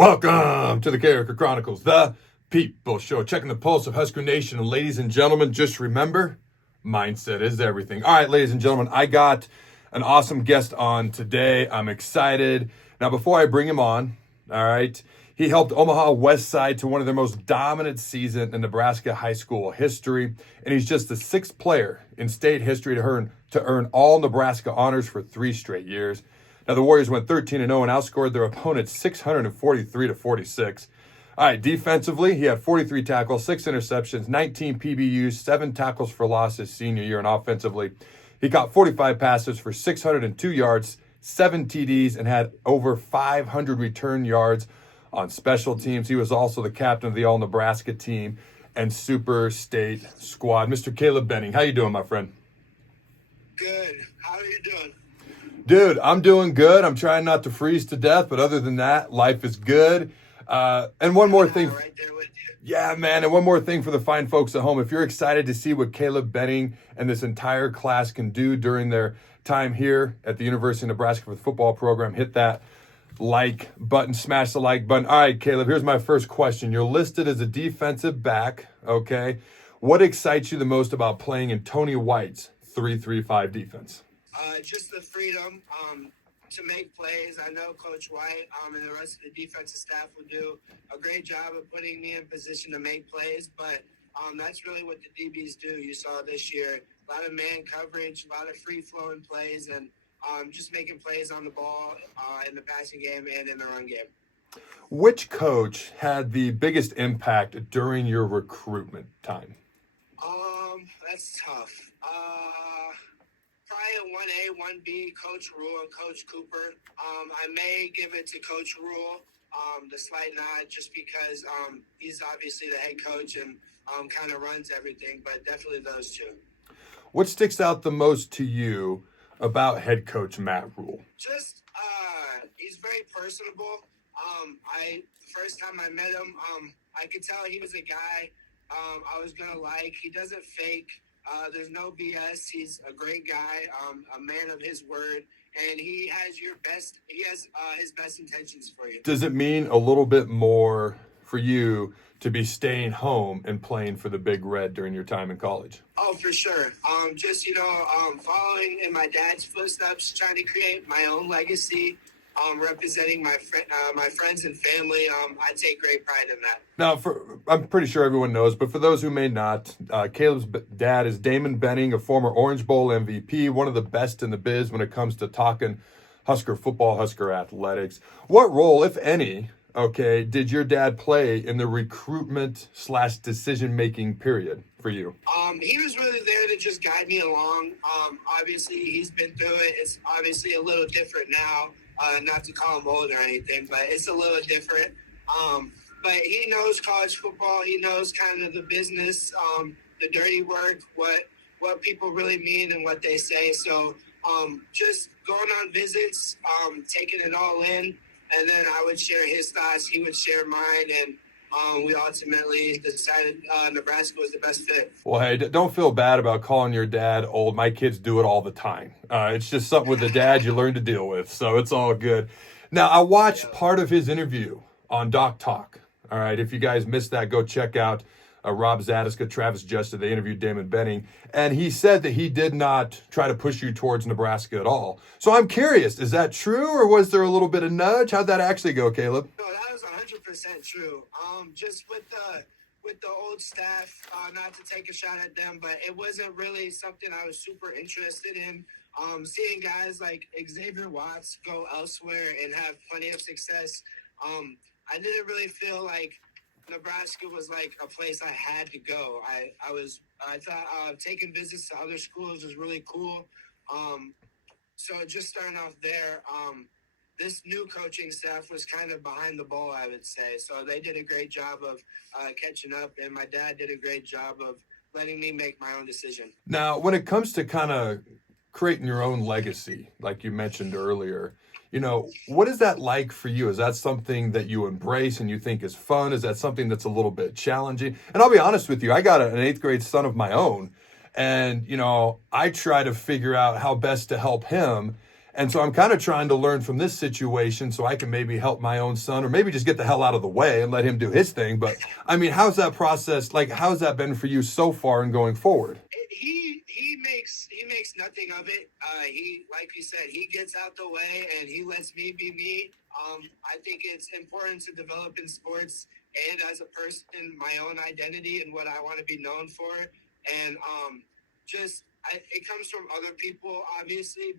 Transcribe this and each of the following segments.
Welcome to the Carriker Chronicles, the People Show, checking the pulse of Husker Nation. And ladies and gentlemen, just remember, mindset is everything. All right, ladies and gentlemen, I got an awesome guest on today. I'm excited. Now, before I bring him on, all right, he helped Omaha West Side to one of their most dominant seasons in Nebraska high school history, and he's just the sixth player in state history to earn all Nebraska honors for 3 straight years. Now, the Warriors went 13-0 and outscored their opponents 643-46. All right, defensively, he had 43 tackles, 6 interceptions, 19 PBUs, 7 tackles for loss his senior year. And offensively, he caught 45 passes for 602 yards, 7 TDs, and had over 500 return yards on special teams. He was also the captain of the All-Nebraska team and Super State squad. Mr. Caleb Benning, how you doing, my friend? Good. How are you doing? Dude, I'm doing good. I'm trying not to freeze to death, but other than that, life is good. And one more thing. Right there with you. Yeah, man. And one more thing for the fine folks at home. If you're excited to see what Caleb Benning and this entire class can do during their time here at the University of Nebraska for the football program, hit that like button, smash the like button. All right, Caleb, here's my first question. You're listed as a defensive back, okay? What excites you the most about playing in Tony White's 3-3-5 defense? Just the freedom to make plays. I know Coach White and the rest of the defensive staff will do a great job of putting me in position to make plays, but that's really what the DBs do. You saw this year, a lot of man coverage, a lot of free-flowing plays, and just making plays on the ball in the passing game and in the run game. Which coach had the biggest impact during your recruitment time? That's tough. Probably 1A, 1B, Coach Rhule and Coach Cooper. I may give it to Coach Rhule, the slight nod, just because he's obviously the head coach and kind of runs everything, but definitely those two. What sticks out the most to you about head coach Matt Rhule? Just, he's very personable. The first time I met him, I could tell he was a guy I was going to like. He doesn't fake. There's no BS. He's a great guy, a man of his word, and he has his best intentions for you. Does it mean a little bit more for you to be staying home and playing for the Big Red during your time in college? Oh, for sure. Following in my dad's footsteps, trying to create my own legacy, representing my friends and family. I take great pride in that. Now, I'm pretty sure everyone knows, but for those who may not, Caleb's dad is Damon Benning, a former Orange Bowl MVP, one of the best in the biz when it comes to talking Husker football, Husker athletics. What role, if any, did your dad play in the recruitment/decision-making period for you? He was really there to just guide me along. Obviously, he's been through it. It's obviously a little different now. Not to call him old or anything, but it's a little different. But he knows college football. He knows kind of the business, the dirty work, what people really mean and what they say. So just going on visits, taking it all in, and then I would share his thoughts. He would share mine, and we ultimately decided Nebraska was the best fit. Well, hey, don't feel bad about calling your dad old. My kids do it all the time. It's just something with the dad you learn to deal with, so it's all good. Now, I watched part of his interview on Doc Talk. All right, if you guys missed that, go check out Rob Zadiska, Travis Juster. They interviewed Damon Benning, and he said that he did not try to push you towards Nebraska at all. So I'm curious, is that true, or was there a little bit of nudge? How'd that actually go, Caleb? No, that was 100% true. Just with the old staff, not to take a shot at them, but it wasn't really something I was super interested in. Seeing guys like Xavier Watts go elsewhere and have plenty of success, I didn't really feel like Nebraska was like a place I had to go. I thought taking visits to other schools was really cool. So just starting off there, this new coaching staff was kind of behind the ball, I would say. So they did a great job of catching up, and my dad did a great job of letting me make my own decision. Now, when it comes to kind of creating your own legacy, like you mentioned earlier, what is that like for you? Is that something that you embrace and you think is fun? Is that something that's a little bit challenging? And I'll be honest with you, I got an 8th grade son of my own, and, I try to figure out how best to help him. And so I'm kind of trying to learn from this situation so I can maybe help my own son, or maybe just get the hell out of the way and let him do his thing. But I mean, how's that process? Like, how's that been for you so far and going forward? He makes nothing of it. He, like you said, he gets out the way and he lets me be me. I think it's important to develop in sports and as a person, my own identity and what I want to be known for. And it comes from other people, obviously.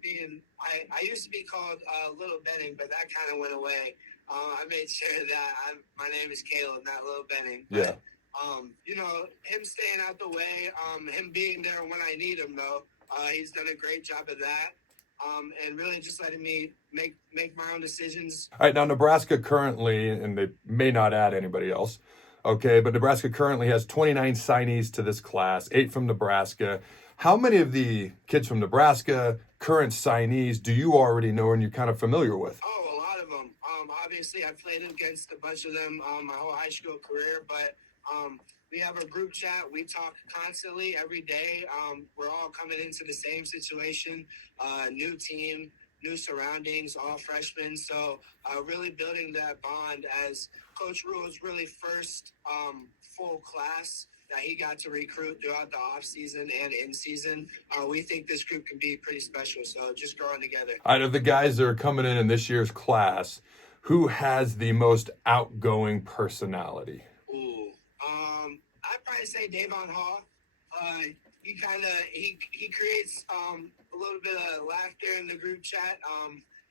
I used to be called Little Benning, but that kind of went away. I made sure that my name is Caleb, not Little Benning. But, Yeah. Him staying out the way, him being there when I need him, though. He's done a great job of that. And really just letting me make my own decisions. All right, now Nebraska currently, and they may not add anybody else, okay, but Nebraska currently has 29 signees to this class, 8 from Nebraska. How many of the kids from Nebraska, current signees, do you already know and you're kind of familiar with? Oh, a lot of them. Obviously, I played against a bunch of them my whole high school career, but we have a group chat. We talk constantly every day. We're all coming into the same situation, new team, new surroundings, all freshmen. So really building that bond as Coach Rhule's really first full class that he got to recruit throughout the off season and in season. We think this group can be pretty special. So just growing together. Out of the guys that are coming in this year's class, who has the most outgoing personality? I'd probably say Damon Hall. He creates a little bit of laughter in the group chat.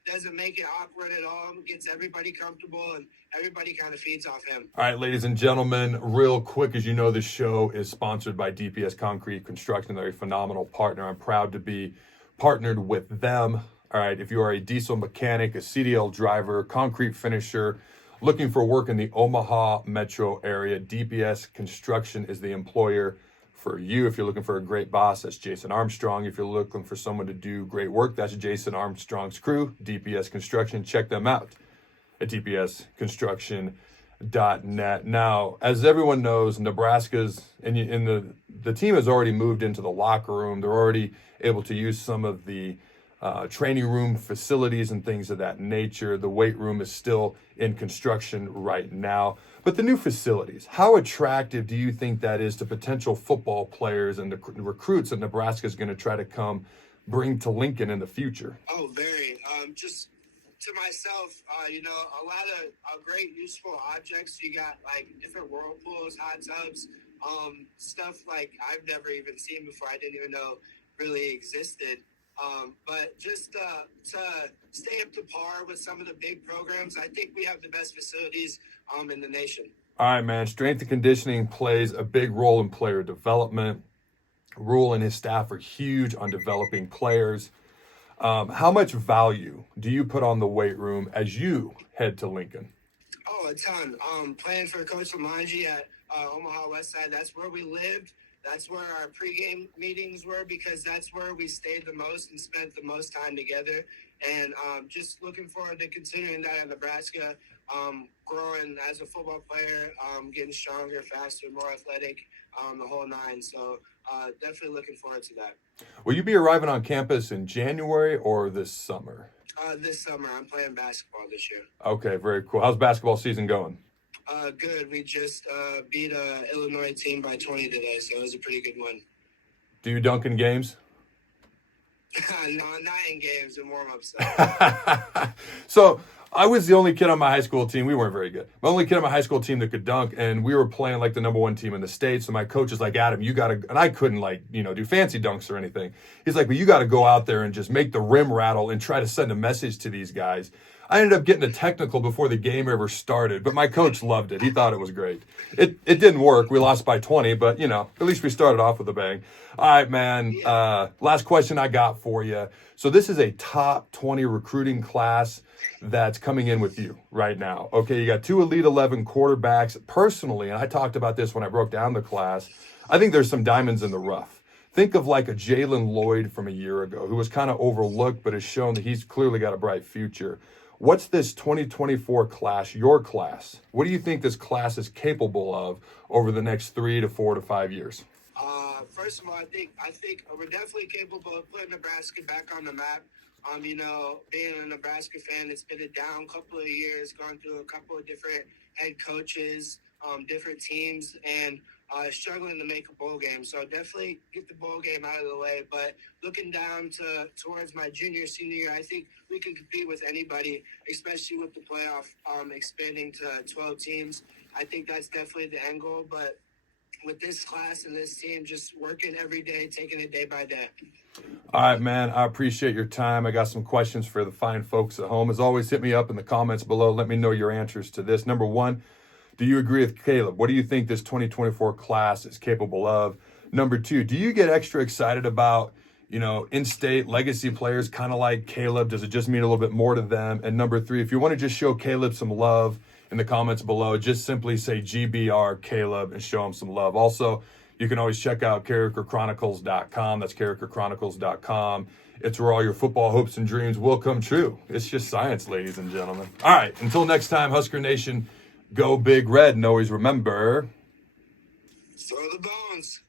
Doesn't make it awkward at all. Gets everybody comfortable, and everybody kind of feeds off him. All right, ladies and gentlemen, real quick, as you know, this show is sponsored by DPS Concrete Construction. They're a phenomenal partner. I'm proud to be partnered with them. All right, if you are a diesel mechanic, a CDL driver, concrete finisher, looking for work in the Omaha metro area, DPS Construction is the employer for you. If you're looking for a great boss, that's Jason Armstrong. If you're looking for someone to do great work, that's Jason Armstrong's crew, DPS Construction. Check them out at dpsconstruction.net. Now, as everyone knows, Nebraska's and the team has already moved into the locker room. They're already able to use some of the training room facilities and things of that nature. The weight room is still in construction right now. But the new facilities, how attractive do you think that is to potential football players and the recruits that Nebraska is going to try to come bring to Lincoln in the future? Oh, very. Just to myself, a lot of great useful objects. You got like different whirlpools, hot tubs, stuff like I've never even seen before. I didn't even know really existed. But just to stay up to par with some of the big programs, I think we have the best facilities in the nation. All right, man. Strength and conditioning plays a big role in player development. Rhule and his staff are huge on developing players. How much value do you put on the weight room as you head to Lincoln? Oh, a ton. Playing for Coach Lamanji at Omaha Westside, that's where we lived. That's where our pregame meetings were because that's where we stayed the most and spent the most time together. And just looking forward to continuing that at Nebraska, growing as a football player, getting stronger, faster, more athletic, the whole nine. So definitely looking forward to that. Will you be arriving on campus in January or this summer? This summer. I'm playing basketball this year. Okay, very cool. How's basketball season going? Good. We just beat a Illinois team by 20 today, so it was a pretty good one. Do you dunk in games? No, not in games, in warm-ups. So I was the only kid on my high school team. We weren't very good. The only kid on my high school team that could dunk, and we were playing like the number one team in the state. So my coach is like, Adam, you got to, and I couldn't do fancy dunks or anything. He's like, but you got to go out there and just make the rim rattle and try to send a message to these guys. I ended up getting a technical before the game ever started, but my coach loved it. He thought it was great. It didn't work. We lost by 20, but, at least we started off with a bang. All right, man. Last question I got for you. So this is a top 20 recruiting class that's coming in with you right now. Okay, you got 2 Elite 11 quarterbacks. Personally, and I talked about this when I broke down the class, I think there's some diamonds in the rough. Think of like a Jalen Lloyd from a year ago who was kind of overlooked but has shown that he's clearly got a bright future. What's this 2024 class, your class? What do you think this class is capable of over the next 3 to 4 to 5 years? First of all, I think we're definitely capable of putting Nebraska back on the map. Being a Nebraska fan, it's been a down couple of years, gone through a couple of different head coaches, different teams, and struggling to make a bowl game. So definitely get the bowl game out of the way. But looking down towards my junior, senior year, I think we can compete with anybody, especially with the playoff expanding to 12 teams. I think that's definitely the end goal. But with this class and this team, just working every day, taking it day by day. All right, man. I appreciate your time. I got some questions for the fine folks at home. As always, hit me up in the comments below. Let me know your answers to this. Number one, do you agree with Caleb? What do you think this 2024 class is capable of? Number two, do you get extra excited about, in-state legacy players kind of like Caleb? Does it just mean a little bit more to them? And number three, if you want to just show Caleb some love in the comments below, just simply say GBR Caleb and show him some love. Also, you can always check out CarrikerChronicles.com. That's CarrikerChronicles.com. It's where all your football hopes and dreams will come true. It's just science, ladies and gentlemen. All right, until next time, Husker Nation, go Big Red. And always remember, throw the bones.